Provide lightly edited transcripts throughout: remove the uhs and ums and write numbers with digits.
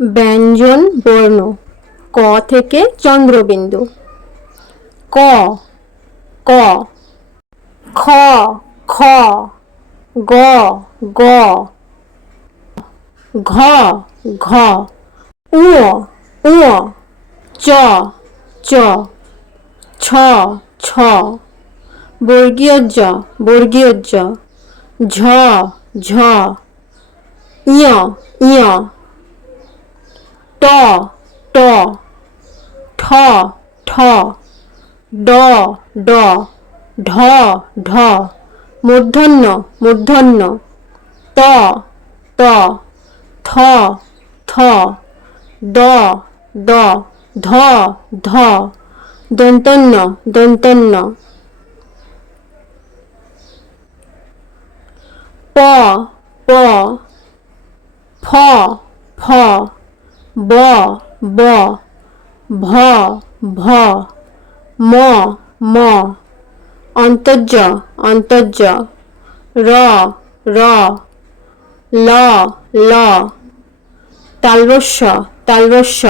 ব্যঞ্জন বর্ণ ক থেকে চন্দ্রবিন্দু। ক ক খ খ গ গ ঘ ঘ উ উ চ চ ছ ছ বর্গীয় জ বর্গীয় জ ঝ ঝ ইয় ইয় ট ট ঠ ঠ ড ড ঢ ঢ মূর্ধন্য মূর্ধন্য ত ত থ থ দ দ ধ ধ দন্তন্য দন্তন্য প প ফ ফ ব ব ভ ভ ম ম অন্তর্জ অন্তর্জ র র ল ল তালবস্য তালবস্য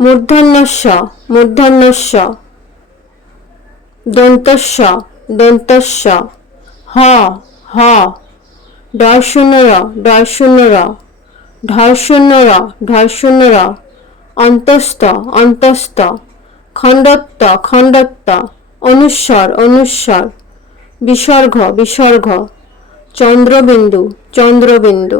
মূর্ধন্যস্য মূর্ধন্যস্য দন্তস্য দন্তস্য হ হ ডয় শূন্য র ডয় শূন্য র ঢয় শূন্য র ঢয় শূন্য র অন্তস্থ অন্তস্থ খণ্ডত্ব খণ্ডত্ব অনুস্বর অনুস্বর বিসর্গ বিসর্গ চন্দ্রবিন্দু চন্দ্রবিন্দু